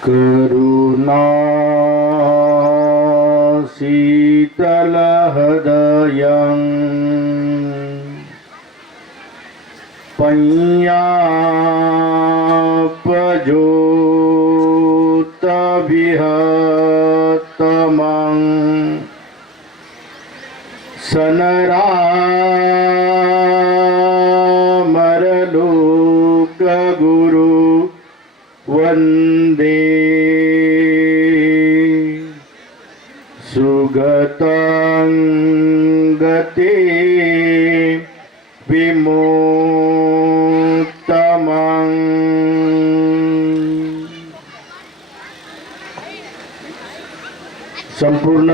કરુણા શીતલ હૃદયં પૈયાપજો તમ સનરામરલોક ગુરુ વન सुगताङ्गते विमोत्तमम् संपूर्ण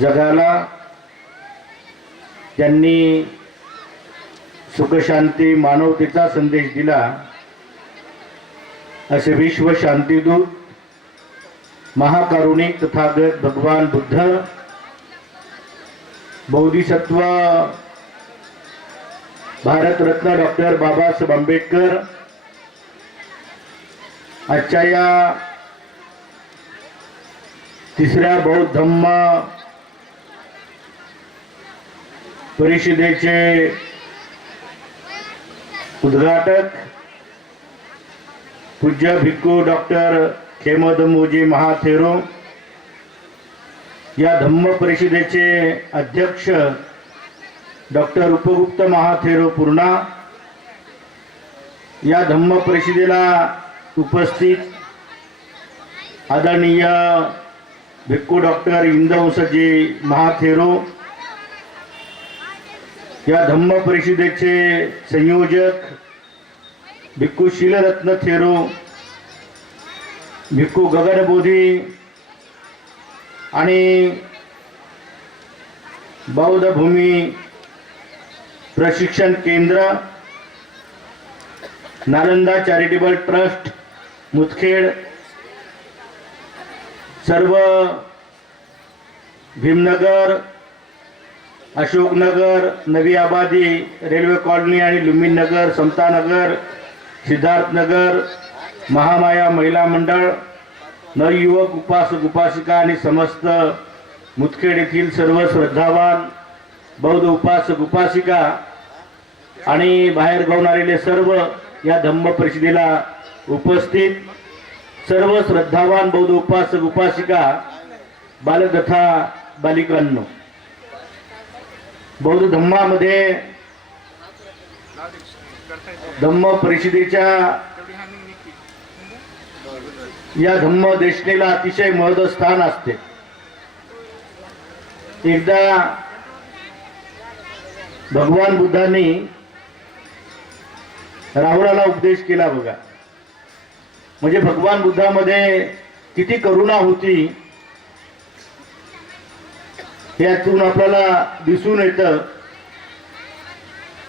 जगाला त्यांनी सुखशांती मानवतेचा संदेश दिला. असे विश्व शांतीदूत महाकारुणिक तथागत भगवान बुद्ध बोधिसत्व भारतरत्न डॉक्टर बाबासाहेब आंबेडकर आजच्या या तिसऱ्या बौद्ध धम्म परिषदेचे उद्घाटक पूज्य भिक्खू डॉक्टर खेमदमोजी महाथेरो. या धम्म परिषदेचे अध्यक्ष डॉक्टर उपगुप्त महाथेरो पूर्णा. या धम्म परिषदेला उपस्थित आदरणीय भिक्खू डॉक्टर इंदवंसजी महाथेरो. या धम्म परिषदेचे संयोजक भिक्खू शिलरत्न थेरो. भिक्खू गगनबोधी आणि बौद्ध भूमी प्रशिक्षण केंद्र नालंदा चॅरिटेबल ट्रस्ट मुदखेड सर्व भीमनगर अशोकनगर नवी आबादी रेल्वे कॉलनी आणि लुंबिन समतानगर सिद्धार्थनगर महामाया महिला मंडळ नवयुवक उपासक उपासिका आणि समस्त मुतखेड येथील सर्व श्रद्धावान बौद्ध उपासक उपासिका आणि बाहेर गवणारेले सर्व या धम्म परिषदेला उपस्थित सर्व श्रद्धावान बौद्ध उपासक उपासिका बालकथा बालिकांनो. बौद्ध धम्मामध्ये धम्म परिषदेच्या या धम्म देशनेला अतिशय महत्त्व स्थान असते. एकदा भगवान बुद्धांनी राहुलाला उपदेश केला बघा. म्हणजे भगवान बुद्धामध्ये किती करुणा होती यातून आपल्याला दिसून येतं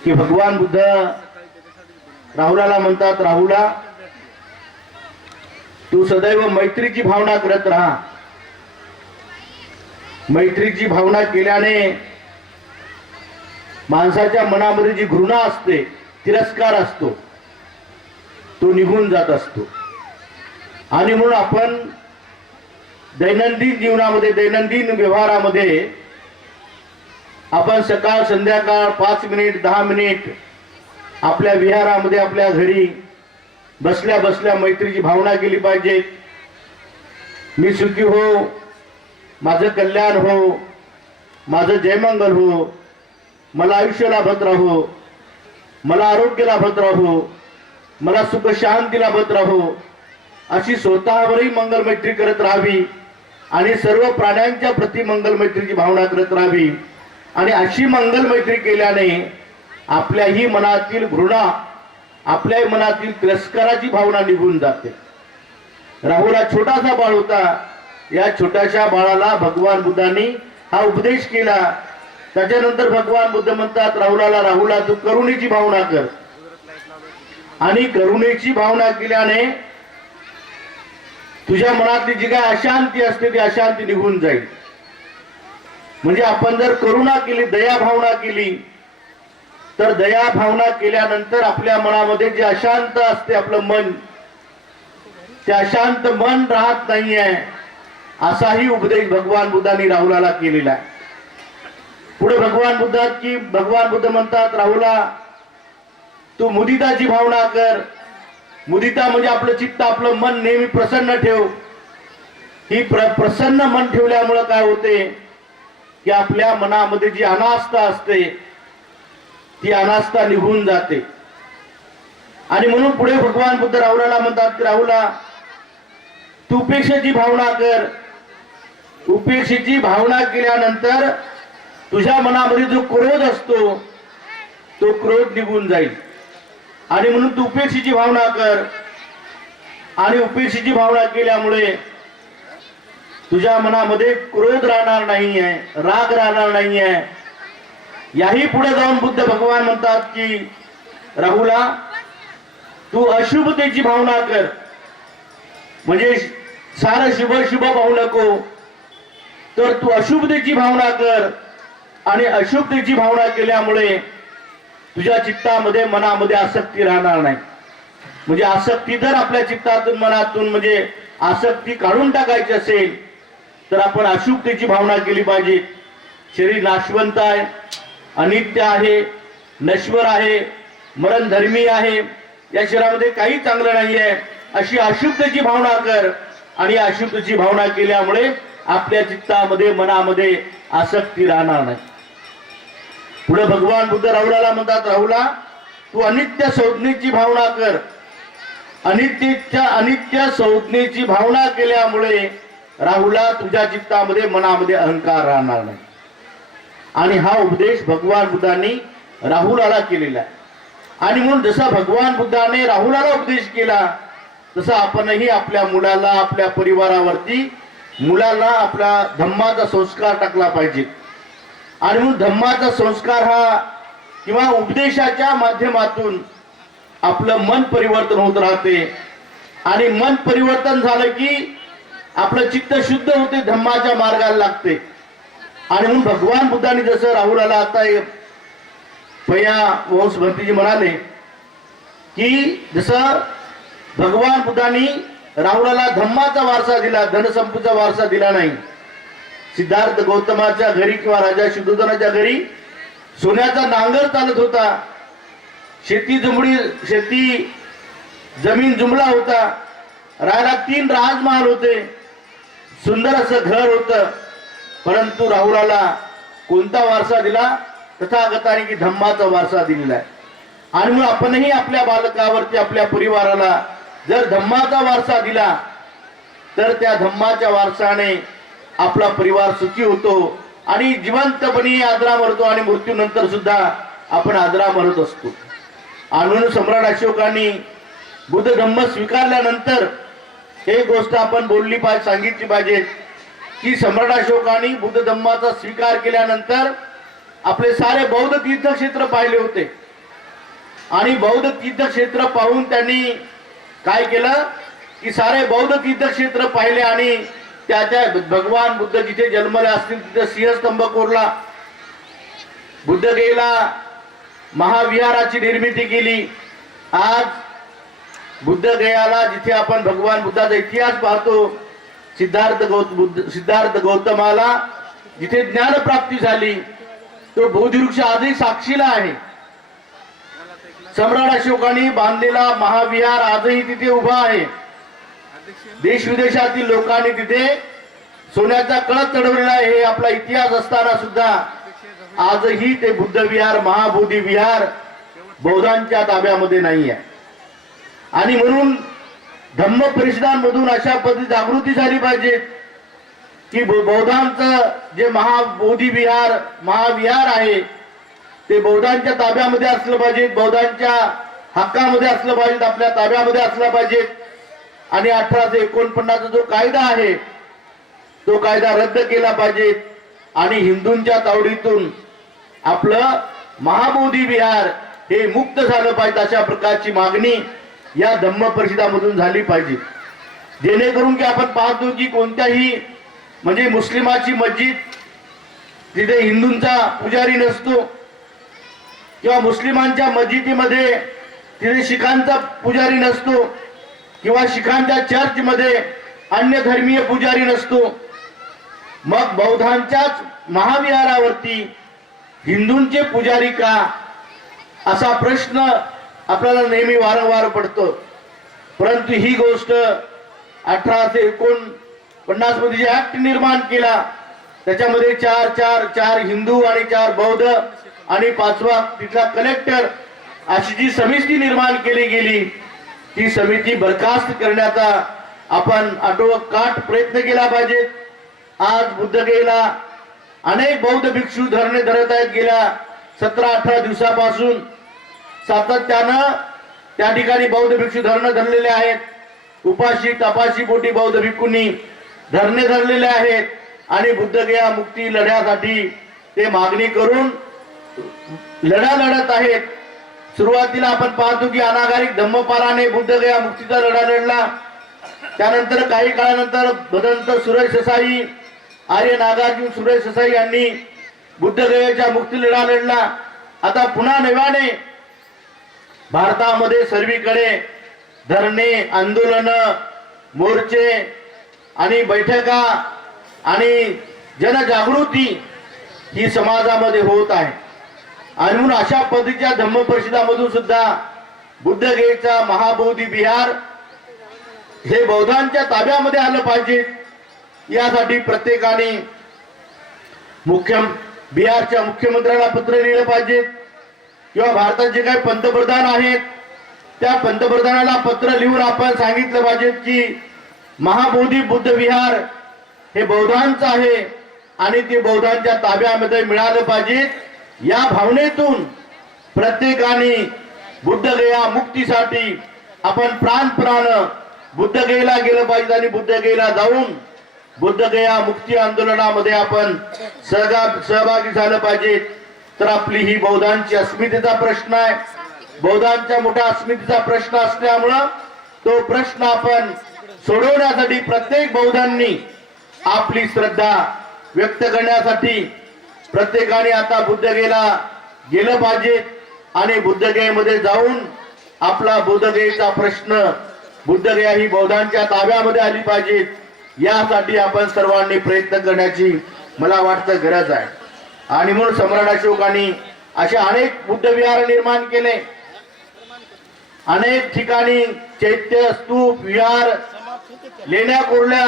की भगवान बुद्ध राहुलाला म्हणतात राहुला तू सदैव मैत्रीची भावना करत राहा. मैत्रीची भावना केल्याने माणसाच्या मनामध्ये जी घृणा असते तिरस्कार असतो तो निघून जात असतो. आणि म्हणून आपण दैनंदिन जीवनामध्ये दैनंदिन व्यवहारामध्ये आपण सकाळ संध्याकाळ पाच मिनिट दहा मिनिट आपल्या विहारामध्ये आपल्या घरी बसल्या बसल्या मैत्रीची भावना केली पाहिजे. मी सुखी हो माझं कल्याण हो माझं जयमंगल हो मला आयुष्य लाभत राहो मला आरोग्य लाभत राहो मला सुख शांती लाभत राहो अशी स्वतःवरही मंगल मैत्री करत राहावी आणि सर्व प्राण्यांच्या प्रति मंगल मैत्रीची भावना करत राहावी. आणि अशी मंगल मैत्री केल्याने आपल्याही मनातील घृणा आपल्याही मनातील तिरस्काराची भावना निघून जाते. राहुल हा छोटासा बाळ होता. या छोट्याशा बाळाला भगवान बुद्धांनी हा उपदेश केला. त्याच्यानंतर भगवान बुद्ध म्हणतात राहुलाला राहुला तू करुणेची भावना कर. आणि करुणेची भावना केल्याने तुझ्या मनातली जी काय अशांती असते ती अशांती निघून जाईल. म्हणजे आपण जर करुणा केली दया भावना केली तर दया भावना केल्यानंतर आपल्या मनामध्ये जे अशांत असते आपलं मन ते अशांत मन राहत नाहीये असाही उपदेश भगवान बुद्धांनी राहुलाला केलेला आहे. पुढे भगवान बुद्धात की भगवान बुद्ध म्हणतात राहुला तू मुदिताची भावना कर. मुदिता म्हणजे आपलं चित्त आपलं मन नेहमी प्रसन्न ठेव. ही प्र प्रसन्न मन ठेवल्यामुळं काय होते? की आपल्या मनामध्ये जी अनास्था असते ती अनास्था निघून जाते. आणि म्हणून पुढे भगवान बुद्ध राहुलाला म्हणतात की राहुला तू उपेक्षेची भावना कर. उपेक्षेची भावना केल्यानंतर तुझ्या मनामध्ये जो क्रोध असतो तो क्रोध निघून जाईल. आणि म्हणून तू उपेक्षेची भावना कर. आणि उपेक्षेची भावना केल्यामुळे तुझ्या मनामध्ये क्रोध राहणार नाहीये राग राहणार नाहीये. याही पुढे जाऊन बुद्ध भगवान म्हणतात की राहुला तू अशुभतेची भावना कर. म्हणजे सारं शुभ शुभ पाहू नको. तर तू अशुभतेची भावना कर. आणि अशुभतेची भावना केल्यामुळे तुझ्या चित्तामध्ये मनामध्ये आसक्ती राहणार नाही. म्हणजे आसक्ती जर आपल्या चित्तातून मनातून म्हणजे आसक्ती काढून टाकायची असेल तर आपण अशुभतेची भावना केली पाहिजे. शरीर नाशवंत आहे. अनित्य आहे नश्वर आहे मरणधर्मी आहे या शरीरामध्ये काही चांगलं नाही आहे अशी अशुद्धची भावना कर. आणि अशुद्धची भावना केल्यामुळे आपल्या चित्तामध्ये मनामध्ये आसक्ती राहणार नाही. पुढे भगवान बुद्ध राहुलाला म्हणतात राहुला तू अनित्य संज्ञेची भावना कर. अनित्यच्या अनित्य संज्ञेची भावना केल्यामुळे राहुला तुझ्या चित्तामध्ये मनामध्ये अहंकार राहणार नाही. आणि हा उपदेश भगवान बुद्धांनी राहुलाला केलेला आहे. आणि म्हणून जसा भगवान बुद्धाने राहुलाला उपदेश केला तसा आपणही आपल्या मुलाला आपल्या परिवारावरती मुलाला आपला धम्माचा संस्कार टाकला पाहिजे. आणि म्हणून धम्माचा संस्कार हा किंवा उपदेशाच्या माध्यमातून आपलं मन परिवर्तन होत राहते. आणि मन परिवर्तन झालं की आपलं चित्त शुद्ध होते धम्माच्या मार्गाला लागते. आणि म्हणून भगवान बुद्धाने जसं राहुलाला आता पया वंश भंतीजी म्हणाले की जसं भगवान बुद्धांनी राहुलाला धम्माचा वारसा दिला धनसंपूचा वारसा दिला नाही सिद्धार्थ गौतमाच्या घरी किंवा राजा शुद्धोधनाच्या घरी सोन्याचा नांगर चालत होता शेती जुमडी शेती जमीन जुमला होता राहायला तीन राजमहाल होते सुंदर असं घर होतं परंतु राहुलाला कोणता वारसा दिला? तथागताने की धम्माचा वारसा दिलेला आहे. आणि मग आपणही आपल्या बालकावरती आपल्या परिवाराला जर धम्माचा वारसा दिला तर त्या धम्माच्या वारसाने आपला परिवार सुखी होतो आणि जिवंतपणे आदरा मरतो आणि मृत्यूनंतर सुद्धा आपण आदरा मरत असतो. आणून सम्राट अशोकांनी बुद्ध धम्म स्वीकारल्यानंतर हे गोष्ट आपण बोलली पाहिजे सांगितली पाहिजे. की सम्राट अशोकाने बुद्ध धम्माचा स्वीकार केल्यानंतर आपले सारे बौद्ध तीर्थक्षेत्र पाहिले होते. आणि बौद्ध तीर्थक्षेत्र पाहून त्यांनी काय केलं? की सारे बौद्ध तीर्थक्षेत्र पाहिले आणि त्या त्या भगवान बुद्ध जिथे जन्मले असतील तिथे सिंहस्तंभ कोरला. बुद्ध गेला महाविहाराची निर्मिती केली. आज बुद्ध गयाला जिथे आपण भगवान बुद्धाचा इतिहास पाहतो सिद्धार्थ गौत बुद्ध सिद्धार्थ गौतमाला जिथे ज्ञानप्राप्ती झाली तो बोधिवृक्ष आजही साक्षीला आहे. सम्राट अशोकाने बांधलेला महाविहार आजही तिथे उभा आहे. देश विदेशातील लोकांनी तिथे सोन्याचा कळत चढवलेला आहे. हे आपला इतिहास असताना सुद्धा आजही ते बुद्ध विहार महाबोधी विहार बौद्धांच्या ताब्यामध्ये नाही आहे. आणि म्हणून धम्म परिषदांमधून अशा पद्धती जागृती झाली पाहिजे की बौद्धांचं जे महाबोधी विहार महाविहार आहे ते बौद्धांच्या ताब्यामध्ये असलं पाहिजे बौद्धांच्या हक्कामध्ये असलं पाहिजे आपल्या ताब्यामध्ये असलं पाहिजे आणि अठराशे एकोणपन्नासचा जो कायदा आहे तो कायदा रद्द केला पाहिजे. आणि हिंदूंच्या तावडीतून आपलं महाबोधी विहार हे मुक्त झालं पाहिजे अशा प्रकारची मागणी या धम्म परिषदामधून झाली पाहिजे. जेणेकरून की आपण पाहतो की कोणत्याही म्हणजे मुस्लिमाची मस्जिद तिथे हिंदूंचा पुजारी नसतो किंवा मुस्लिमांच्या मस्जिदीमध्ये तिथे शिखांचा पुजारी नसतो किंवा शिखांच्या चर्चमध्ये अन्य धर्मीय पुजारी नसतो मग बौद्धांच्याच महाविहारावरती हिंदूंचे पुजारी का? असा प्रश्न आपल्याला नेहमी वारंवार पडतो. परंतु ही गोष्ट अठराशे एकोणपन्नासमध्ये जे ऍक्ट निर्माण केला त्याच्यामध्ये चार चार चार हिंदू आणि चार बौद्ध आणि पाचवा तिथला कलेक्टर अशी जी समिती निर्माण केली गेली ती समिती बरखास्त करण्याचा आपण आटोकाट प्रयत्न केला पाहिजे. आज बुद्धगयेला अनेक बौद्ध भिक्षू धरणे धरत आहेत. गेल्या सतरा अठरा दिवसापासून सातत्यानं त्या ठिकाणी बौद्ध भिक्षू धरणं धरलेले आहेत. उपाशी तपाशी पोटी बौद्ध भिक्खूंनी धरणे धरलेले आहेत. आणि बुद्धगया मुक्ती लढ्यासाठी ते मागणी करून लढा लढत आहेत. सुरुवातीला आपण पाहतो की अनागारिक धम्मपालाने बुद्धगया मुक्तीचा लढा लढला. त्यानंतर काही काळानंतर भदंत सुरेश ससाई आर्य नागार्जुन सुरेश ससाई यांनी बुद्धगयेच्या मुक्ती लढा लढला. आता पुन्हा नव्याने भारतामध्ये सर्वीकडे धरणे आंदोलन मोर्चे आणि बैठका आणि जनजागृती ही समाजामध्ये होत आहे. आणि म्हणून अशा पद्धतीच्या धम्म परिषदामधून सुद्धा बुद्धगेचा महाबोधी विहार हे बौद्धांच्या ताब्यामध्ये आलं पाहिजे. यासाठी प्रत्येकाने मुख्य बिहारच्या मुख्यमंत्र्याला पत्र लिहिलं पाहिजे. किंवा भारतात जे काही पंतप्रधान आहेत त्या पंतप्रधानाला पत्र लिहून आपण सांगितलं पाहिजे की महाबोधी बुद्ध विहार हे बौद्धांचं आहे आणि ते बौद्धांच्या ताब्यामध्ये मिळालं पाहिजे. या भावनेतून प्रत्येकाने बुद्धगया मुक्तीसाठी आपण प्राणपणान बुद्धगयेला गेलं पाहिजे आणि बुद्धगयेला जाऊन बुद्धगया मुक्ती आंदोलनामध्ये आपण सहगा सहभागी झालं पाहिजे. तर आपली ही बौद्धांची अस्मितेचा प्रश्न आहे. बौद्धांच्या मोठ्या अस्मितेचा प्रश्न असल्यामुळं तो प्रश्न आपण सोडवण्यासाठी प्रत्येक बौद्धांनी आपली श्रद्धा व्यक्त करण्यासाठी प्रत्येकाने आता बुद्धगेला गेलं पाहिजे आणि बुद्धगयेमध्ये जाऊन आपला बुद्धगयेचा प्रश्न बुद्धगया ही बौद्धांच्या ताब्यामध्ये आली पाहिजे यासाठी आपण सर्वांनी प्रयत्न करण्याची मला वाटतं गरज आहे. आणि म्हणून सम्राट अशोकांनी असे अनेक बुद्धविहार निर्माण केले. अनेक ठिकाणी चैत्य स्तूप विहार लेण्या कोरल्या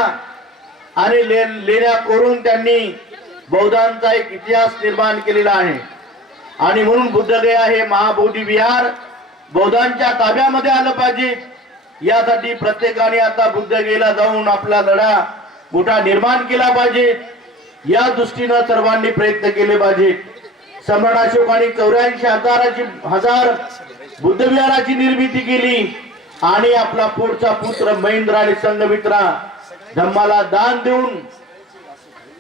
आणि लेण्या कोरून त्यांनी बौद्धांचा एक इतिहास निर्माण केलेला आहे. आणि म्हणून बुद्धगया हे महाबोधी विहार बौद्धांच्या ताब्यामध्ये आलं पाहिजे. यासाठी प्रत्येकाने आता बुद्धगयेला जाऊन आपला लढा मोठा निर्माण केला पाहिजे. या दृष्टीनं सर्वांनी प्रयत्न केले पाहिजे. सम्राट अशोकाने चौऱ्याऐंशी हजाराची हजार बुद्धविहाराची निर्मिती केली. आणि आपला पुढचा पुत्र महेंद्र आणि संघमित्रा धम्माला दान देऊन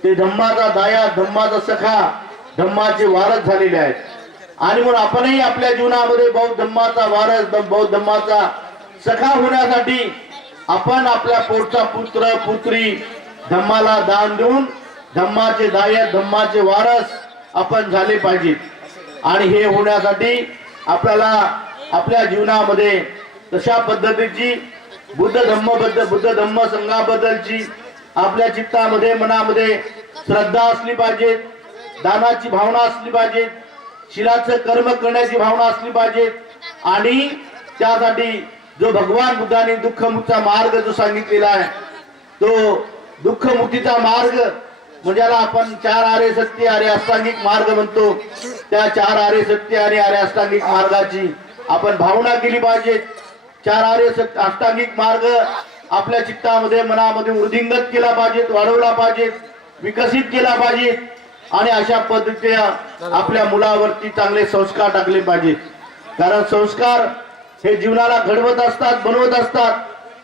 ते धम्माचा दाया धम्माचा सखा धम्माचे वारस झालेले आहेत. आणि म्हणून आपणही आपल्या जीवनामध्ये बौद्ध धम्माचा वारस बौद्ध धम्माचा सखा होण्यासाठी आपण आपल्या पोटचा पुत्र पुत्री धम्माला दान देऊन धम्माचे दायक धम्माचे वारस आपण झाले पाहिजेत. आणि हे होण्यासाठी आपल्याला आपल्या जीवनामध्ये तशा पद्धतीची बुद्ध धम्मबद्दल बुद्ध धम्म संघाबद्दलची आपल्या चित्तामध्ये मनामध्ये श्रद्धा असली पाहिजे दानाची भावना असली पाहिजे शिलाचं कर्म करण्याची भावना असली पाहिजे आणि त्यासाठी जो भगवान बुद्धाने दुःखमुक्तीचा मार्ग जो सांगितलेला आहे तो दुःखमुक्तीचा मार्ग म्हणजे आपण चार आर्य सत्य आरे अष्टांगिक मार्ग म्हणतो. त्या चार आर्य सत्य आणि आर्य अष्टांगिक मार्गाची आपण भावना केली पाहिजे. चार आर्य सत्य अष्टांगिक मार्ग आपल्या चित्तामध्ये मनामध्ये वृद्धिंगत केला पाहिजे वाढवला पाहिजे विकसित केला पाहिजे आणि अशा पद्धतीने आपल्या मुलावरती चांगले संस्कार टाकले पाहिजेत. कारण संस्कार हे जीवनाला घडवत असतात बनवत असतात.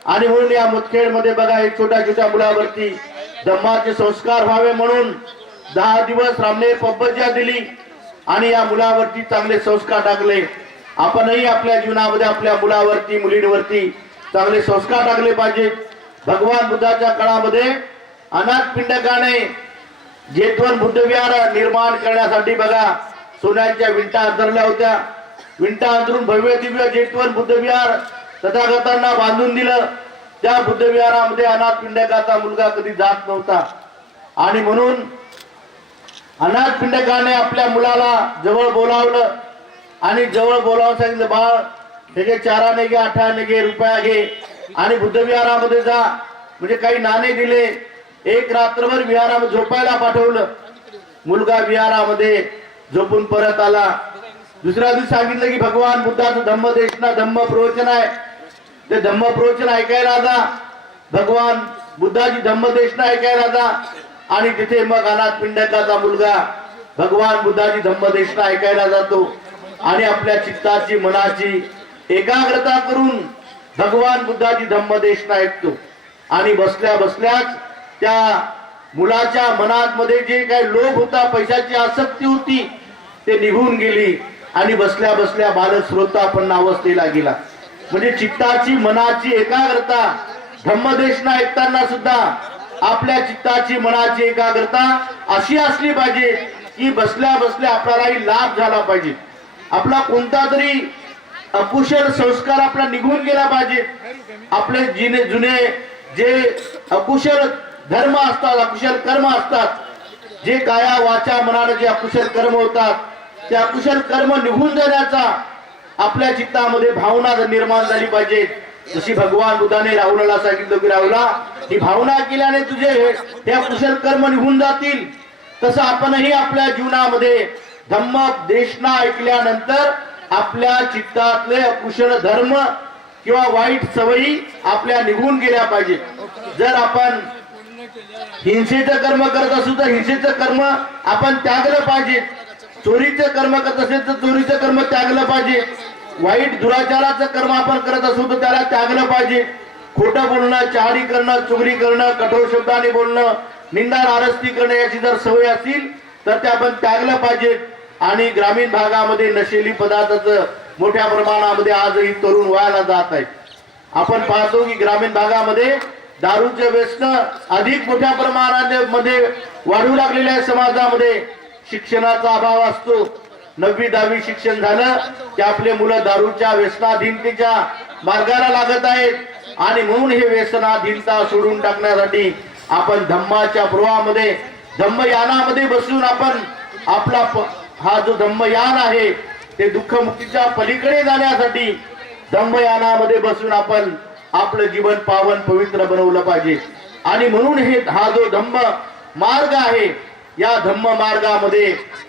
आणि म्हणून या मुदखेडमध्ये बघा हे छोट्या छोट्या मुलावरती धम्माचे संस्कार व्हावे म्हणून दहा दिवस रामने पब्बज्या दिली आणि या मुलावरती चांगले संस्कार टाकले. आपणही आपल्या जीवनामध्ये आपल्या मुलावरती मुलींवरती चांगले संस्कार टाकले पाहिजेत भगवान बुद्धाच्या काळामध्ये अनाथ पिंडकाने जेतवन बुद्धविहार निर्माण करण्यासाठी बघा सोन्याच्या विंटा अंतरल्या होत्या. विंटा अंतरून भव्य दिव्य जेतवन बुद्धविहार तथागतांना बांधून दिलं. त्या बुद्धविहारामध्ये अनाथ पिंडकाचा मुलगा कधी जात नव्हता. आणि म्हणून अनाथ पिंडकाने आपल्या मुलाला जवळ बोलावलं आणि जवळ बोलावून सांगितलं बाळ हे घे चाराने घे आठाने घे रुपया घे आणि बुद्धविहारामध्ये जा. म्हणजे काही नाणे दिले. एक रात्रभर विहारामध्ये झोपायला पाठवलं. मुलगा विहारामध्ये झोपून परत आला. दुसऱ्या दिवशी सांगितलं की भगवान बुद्धाचं धम्म देशना धम्म प्रवचन आहे. ते धम्म प्रवचन ऐकायला जा भगवान बुद्धाची धम्मदेशना ऐकायला जा आणि तिथे मग अनाथ पिंडकाचा मुलगा भगवान बुद्धाची धम्मदेशना ऐकायला जातो. आणि आपल्या चित्ताची मनाची एकाग्रता करून भगवान बुद्धाची धम्मदेशना ऐकतो. आणि बसल्या बसल्याच त्या मुलाच्या मनात मध्ये जे काही लोभ होता पैशाची आसक्ती होती ते निघून गेली. आणि बसल्या बसल्या बाल श्रोतापन्न अवस्थेला गेला. म्हणजे चित्ताची मनाची एकाग्रता. ब्रह्मदेशना ऐकताना सुद्धा आपल्या चित्ताची मनाची एकाग्रता अशी असली पाहिजे की बसल्या बसल्या आपल्यालाही लाभ झाला पाहिजे. आपला कोणता तरी अकुशल संस्कार आपला निघून गेला पाहिजे. आपले जिने जुने जे अकुशल धर्म असतात अकुशल कर्म असतात जे काया वाचा मनाने जे अकुशल कर्म होतात ते अकुशल कर्म निघून जाण्याचा आपल्या चित्तामध्ये भावना निर्माण झाली पाहिजे. जशी भगवान बुद्धाने राहुलाला सांगितलं की राहुला ही भावना केल्याने तुझे हे कुशल कर्म निघून जातील. तसं आपणही आपल्या जीवनामध्ये धम्म देशना ऐकल्यानंतर आपल्या चित्तातले अकुशल धर्म किंवा वाईट सवयी आपल्या निघून गेल्या पाहिजेत. जर आपण हिंसेचं कर्म करत असू तर हिंसेचं कर्म आपण त्यागलं पाहिजे चोरीचं कर्म करत असेल तर चोरीचं कर्म त्यागलं पाहिजे वाईट दुराचाराचं कर्म आपण करत असू तर त्याला त्यागलं पाहिजे. खोटं बोलणं चहाडी करणं चुगरी करणं कठोर शब्दाने बोलणं निंदा आरस्ती करणं याची जर सवय असतील तर ते आपण त्यागलं पाहिजे. आणि ग्रामीण भागामध्ये नशेली पदार्थाचं मोठ्या प्रमाणामध्ये आजही तरुण व्हायला जात आहे. आपण पाहतो की ग्रामीण भागामध्ये दारूचे व्यसन अधिक मोठ्या प्रमाणामध्ये वाढू लागलेल्या समाजामध्ये. शिक्षणाचा अभाव असतो. नववी दहावी शिक्षण झालं की आपले मुलं दारूच्या व्यसनाधीनतेच्या मार्गाला लागत आहेत. आणि म्हणून हे व्यसनाधीनता सोडून टाकण्यासाठी आपण धम्माच्या प्रवाहामध्ये धम्मयानामध्ये बसून आपण आपला प- हा जो धम्मयान आहे ते दुःखमुक्तीच्या पलीकडे जाण्यासाठी धम्मयानामध्ये बसून आपण आपलं जीवन पावन पवित्र बनवलं पाहिजे. आणि म्हणून हे हा जो धम्म मार्ग आहे या धम्म मार्गामध्ये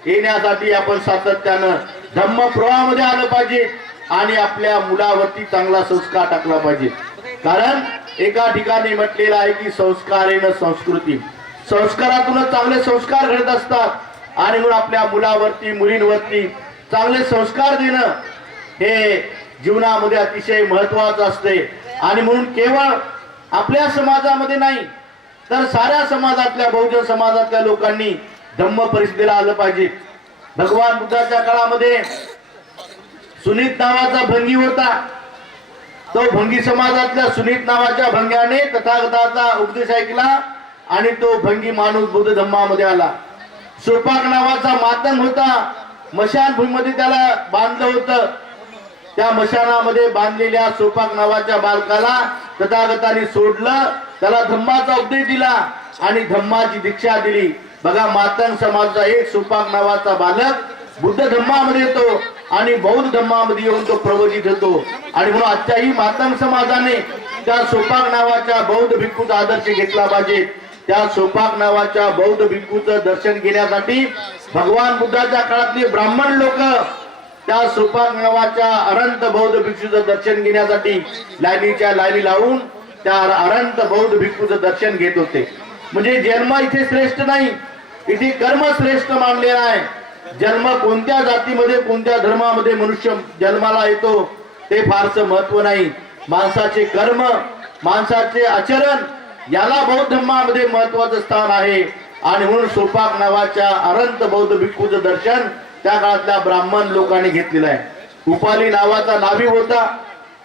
येण्यासाठी आपण सातत्यानं धम्म प्रवाहामध्ये आलं पाहिजे आणि आपल्या मुलावरती चांगला संस्कार टाकला पाहिजे. कारण एका ठिकाणी म्हटलेलं आहे की संस्कारेन संस्कृती. संस्कारातूनच चांगले संस्कार घडत असतात आणि म्हणून आपल्या मुलावरती मुलींवरती चांगले संस्कार देणं हे जीवनामध्ये अतिशय महत्वाचं असते आणि म्हणून केवळ आपल्या समाजामध्ये नाही तर साऱ्या समाजातल्या बहुजन समाजातल्या लोकांनी धम्म परिस्थितीला आलं पाहिजे. भगवान बुद्धाच्या काळामध्ये सुनीत नावाचा भंगी होता. तो भंगी समाजातल्या सुनीत नावाच्या भंग्याने तथागताचा उपदेश ऐकला आणि तो भंगी माणूस बुद्ध धम्मामध्ये आला. सोपाक नावाचा मातंग होता. मशान भूमीमध्ये त्याला बांधलं होतं. त्या मशानामध्ये बांधलेल्या सोपाक नावाच्या बालकाला तथागताने सोडलं. त्याला धम्माचा उपदेश दिला आणि धम्माची दीक्षा दिली. बघा मातंग समाजचा एक सुपाक नावाचा बालक बुद्ध धम्मामध्ये येतो आणि बौद्ध धम्मामध्ये येऊन तो प्रवचित होतो आणि म्हणून आजच्याही मातंग समाजाने त्या सोपाक नावाच्या बौद्ध भिक्खूचा आदर्श घेतला पाहिजे. त्या सोपाक नावाच्या बौद्ध भिक्खूचं दर्शन घेण्यासाठी भगवान बुद्धाच्या काळातले ब्राह्मण लोक त्या सोपाक नावाच्या अनंत बौद्ध भिक्षूचं दर्शन घेण्यासाठी लाईनीच्या लाईनी लावून त्या अनंत बौद्ध भिक्खूचं दर्शन घेत होते. म्हणजे जन्म इथे श्रेष्ठ नाही इथे कर्म श्रेष्ठ मानलेला आहे. जन्म कोणत्या जातीमध्ये कोणत्या धर्मामध्ये मनुष्य जन्माला येतो ते फारसं महत्त्व नाही. माणसाचे कर्म माणसाचे आचरण याला बौद्ध धर्मामध्ये महत्वाचं स्थान आहे. आणि म्हणून सोपाक नावाच्या अनंत बौद्ध भिक्खूचं दर्शन त्या काळातल्या ब्राह्मण लोकांनी घेतलेलं आहे. उपाली नावाचा नाभी होता.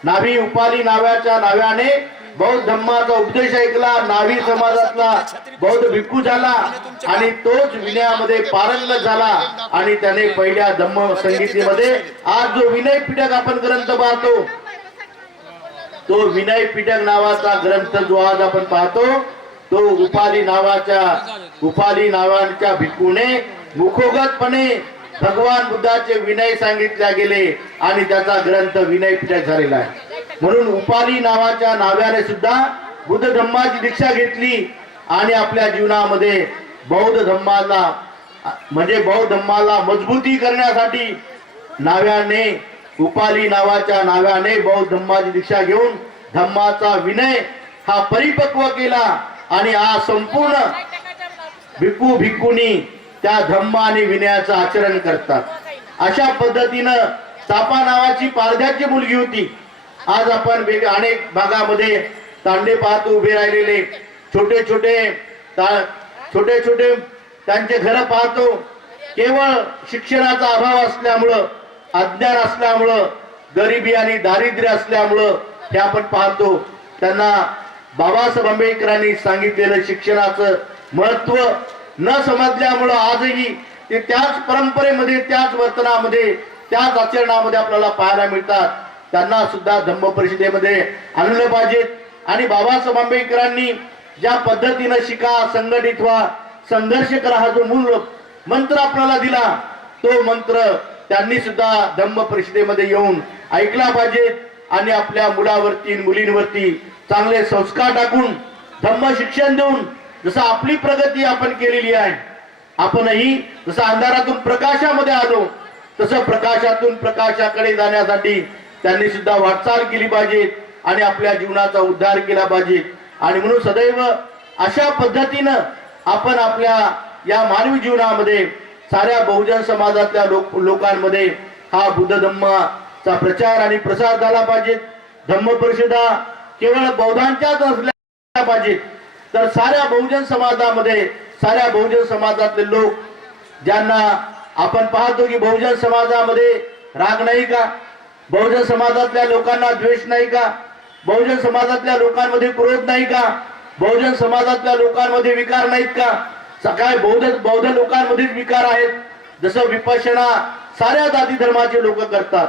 नाभी उपाली नावाच्या नाव्याने बौद्ध धम्माचा उपदेश ऐकला नावी समाजातला बौद्ध भिक्खू झाला आणि तोच विनयामध्ये पारंगत झाला आणि त्याने पहिल्या धम्म संगीतीमध्ये आज जो विनय पीठक आपण ग्रंथ पाहतो तो विनय पिटक नावाचा ग्रंथ जो आज आपण पाहतो तो उपाली नावाच्या उपाली नावाच्या भिक्खूने मुखोगतपणे भगवान बुद्धाचे विनय सांगितल्या गेले आणि त्याचा ग्रंथ विनय पिटक झालेला आहे. म्हणून उपाली नावाच्या नाव्याने सुद्धा बुद्ध धम्माची दीक्षा घेतली आणि आपल्या जीवनामध्ये बौद्ध धम्माला म्हणजे बौद्ध धम्माला मजबूती करण्यासाठी नाव्याने उपाली नावाच्या नाव्याने बौद्ध धम्माची दीक्षा घेऊन धम्माचा विनय हा परिपक्व केला आणि हा संपूर्ण भिक्खू भिकूनी त्या धम्म आणि विनयाचं आचरण करतात. अशा पद्धतीनं तापा नावाची पारध्याची मुलगी होती. आज आपण अनेक भागामध्ये तांडे पाहतो उभे राहिलेले. छोटे छोटे छोटे छोटे त्यांचे घर पाहतो. केवळ शिक्षणाचा अभाव असल्यामुळं अज्ञान असल्यामुळं गरिबी आणि दारिद्र्य असल्यामुळं हे आपण पाहतो. त्यांना बाबासाहेब आंबेडकरांनी सांगितलेलं शिक्षणाचं महत्त्व न समजल्यामुळं आजही ते त्याच परंपरेमध्ये त्याच वर्तनामध्ये त्याच आचरणामध्ये आपल्याला पाहायला मिळतात. त्यांना सुद्धा धम्म परिषदेमध्ये आणलं पाहिजे. आणि बाबासाहेब आंबेडकरांनी ज्या पद्धतीनं शिका संघटित व्हा संघर्ष करा हा जो मूल मंत्र आपल्याला दिला तो मंत्र त्यांनी सुद्धा धम्म परिषदेमध्ये येऊन ऐकला पाहिजे. आणि आपल्या मुलावरती मुलींवरती चांगले संस्कार टाकून धम्म शिक्षण देऊन जसं आपली प्रगती आपण केलेली आहे आपणही जसं अंधारातून प्रकाशामध्ये आलो तसं प्रकाशातून प्रकाशाकडे जाण्यासाठी त्यांनी सुद्धा वाटचाल केली पाहिजे आणि आपल्या जीवनाचा उद्धार केला पाहिजे. आणि म्हणून सदैव अशा पद्धतीनं आपण आपल्या या मानवी जीवनामध्ये साऱ्या बहुजन समाजातल्या लोक लोकांमध्ये हा बुद्ध धम्माचा प्रचार आणि प्रसार झाला पाहिजे. धम्म परिषदा केवळ बौद्धांच्याच असल्या पाहिजेत. तर साऱ्या बहुजन समाजामध्ये साऱ्या बहुजन समाजातले लोक ज्यांना आपण पाहतो की बहुजन समाजामध्ये राग नाही का? बहुजन समाजातल्या लोकांना द्वेष नाही का? बहुजन समाजातल्या लोकांमध्ये क्रोध नाही का? बहुजन समाजातल्या लोकांमध्ये विकार नाहीत का? सकाळी बौद्ध बौद्ध लोकांमध्येच विकार आहेत. जसं विपशना साऱ्या जाती धर्माचे लोक करतात.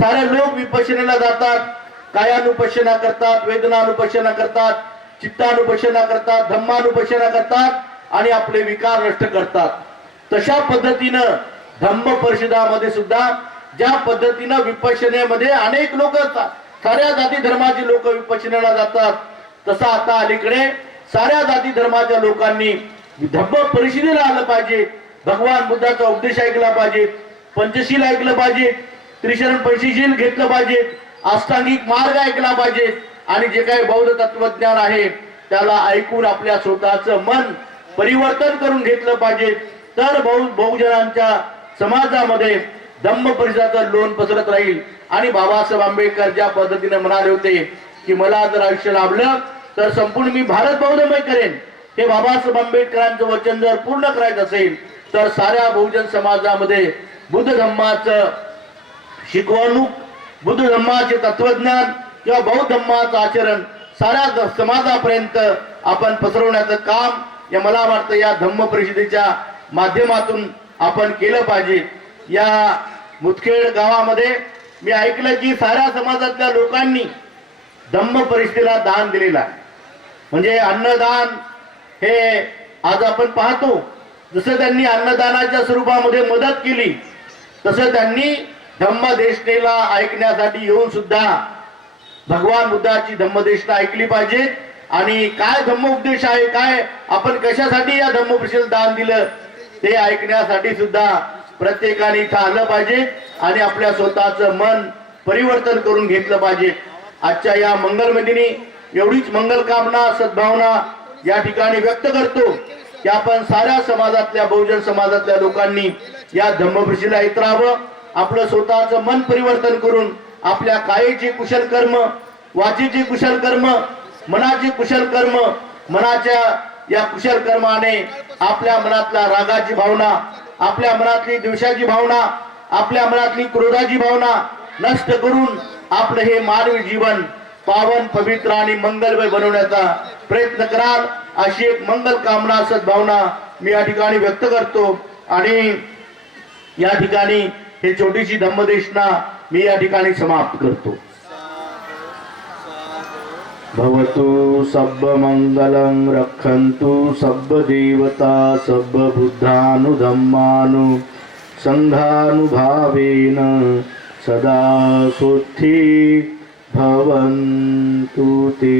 सारे लोक विपशनेला जातात. कायानुपशना करतात वेदनानुपशना करतात चित्तानुपशना करतात धम्मानुपशना करतात आणि आपले विकार नष्ट करतात. तशा पद्धतीनं धम्म परिषदामध्ये सुद्धा ज्या पद्धतीनं विपशनेमध्ये अनेक लोक असतात साऱ्या जाती धर्माची लोक विपशनेला जातात तसं आता अलीकडे साऱ्या जाती धर्माच्या लोकांनी धम्म परिषदेला आलं पाहिजे भगवान बुद्धाचा उपदेश ऐकला पाहिजे पंचशील ऐकलं पाहिजे त्रिशरण पंचशील घेतलं पाहिजे अष्टांगिक मार्ग ऐकला पाहिजे आणि जे काही बौद्ध तत्वज्ञान आहे त्याला ऐकून आपल्या स्वतःचं मन परिवर्तन करून घेतलं पाहिजे. तर बहु बहुजनांच्या समाजामध्ये धम्म परिसराचं लोन पसरत राहील. आणि बाबासाहेब आंबेडकर ज्या पद्धतीने म्हणाले होते की मला जर आयुष्य लाभलं तर संपूर्ण मी भारत बौद्धमय करेन. हे बाबासाहेब आंबेडकरांचं वचन जर पूर्ण करायचं असेल तर साऱ्या बहुजन समाजामध्ये बुद्ध धम्माचं शिकवणूक बुद्ध धम्माचे तत्वज्ञान किंवा बौद्ध धम्माचं आचरण साऱ्या समाजापर्यंत आपण पसरवण्याचं काम या मला वाटतं या धम्म परिषदेच्या माध्यमातून आपण केलं पाहिजे. या मुदखेड गावामध्ये मी ऐकलं की साऱ्या समाजातल्या लोकांनी धम्म परिषदेला दान दिलेलं आहे. म्हणजे अन्नदान हे आज आपण पाहतो. जसं त्यांनी अन्नदानाच्या स्वरूपामध्ये मदत केली तसं त्यांनी धम्मदेष्टेला ऐकण्यासाठी येऊन सुद्धा भगवान बुद्धाची धम्मदेष्टा ऐकली पाहिजे. आणि काय धम्म उपदेश आहे काय आपण कशासाठी या धम्म दान दिलं ते ऐकण्यासाठी सुद्धा प्रत्येकाने इथं आलं पाहिजे आणि आपल्या स्वतःचं मन परिवर्तन करून घेतलं पाहिजे. आजच्या या मंगलमदिनी एवढीच मंगल कामना सद्भावना या ठिकाणी व्यक्त करतो की आपण साऱ्या समाजातल्या बहुजन समाजातल्या लोकांनी या धम्मभृषीला येत राहावं आपलं स्वतःचं मन परिवर्तन करून आपल्या कायेचे कुशल कर्म वाचीची कुशल कर्म मनाचे कुशल कर्म मनाच्या या कुशल कर्माने आपल्या मनातल्या रागाची भावना आपल्या मनातली द्वेषाची भावना आपल्या मनातली क्रोधाची भावना नष्ट करून आपलं हे मानवी जीवन पावन पवित्र आणि मंगलमय बनवण्याचा प्रयत्न कराल अशी एक मंगल कामना सद्भावना मी या ठिकाणी व्यक्त करतो. आणि या ठिकाणी हे छोटीशी धम्मदेशना मी या ठिकाणी समाप्त करतो. भवतु सब्बमङ्गलं रक्षन्तु सब्बदेवता सब्बबुद्धानुधम्मानु सङ्घानुभावेन सदा सुखी भवन्तु ते